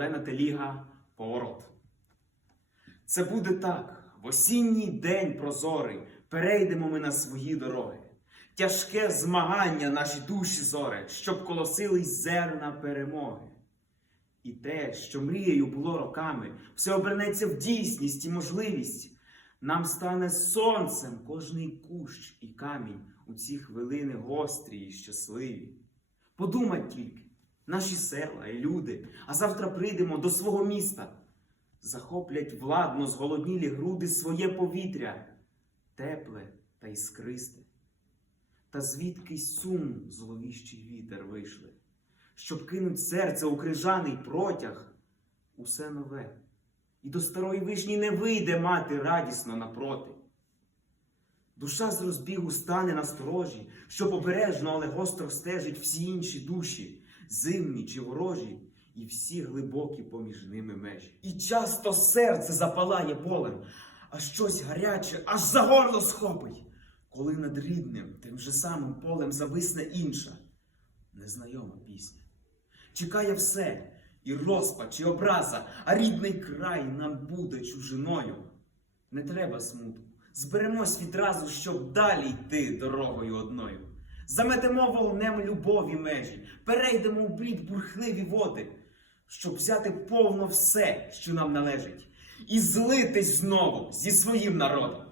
Олена Теліга Поворот. Це буде так. В осінній день прозорий перейдемо ми на свої дороги. Тяжке змагання наші душі зоре, щоб колосились зерна перемоги. І те, що мрією було роками, все обернеться в дійсність і можливість. Нам стане сонцем кожний кущ і камінь у ці хвилини гострі і щасливі. Подумать тільки, наші села і люди, а завтра прийдемо до свого міста. Захоплять владно зголоднілі груди своє повітря, тепле та іскристе. Та звідки сум зловіщий вітер вийшли, щоб кинуть серце у крижаний протяг, усе нове, і до старої вишні не вийде мати радісно напроти. Душа з розбігу стане на сторожі, щоб обережно, але гостро стежить всі інші душі, зимні чи ворожі, і всі глибокі поміж ними межі. І часто серце запалає болем, а щось гаряче аж за горло схопить, коли над рідним тим же самим полем зависне інша, незнайома пісня. Чекає все, і розпач, і образа, а рідний край нам буде чужиною. Не треба смутку. Зберемось відразу, щоб далі йти дорогою одною. Заметемо вогнем любові межі, перейдемо в блід бурхливі води, щоб взяти повно все, що нам належить, і злитись знову зі своїм народом.